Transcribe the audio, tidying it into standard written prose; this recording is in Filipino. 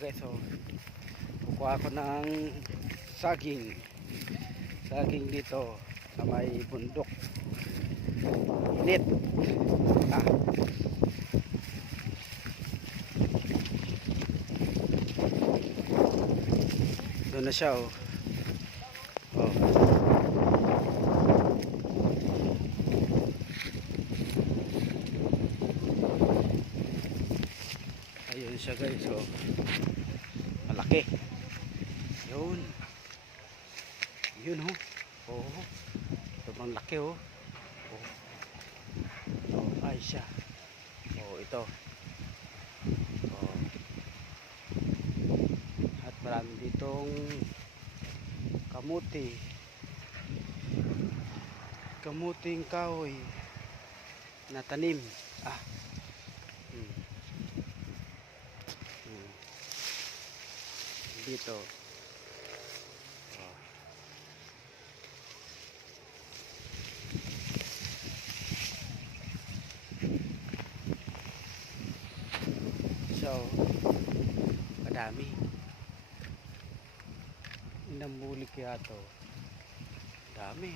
guys, so kukuha ako ng saging dito sa may bundok. Init. Doon na siya, oh. Ayun siya guys, so malaki. Yun, sobrang laki, ay siya, ito, at marami ditong kamuting kahoy na tanim. Dito, so madami. Inambuli kaya to, dami.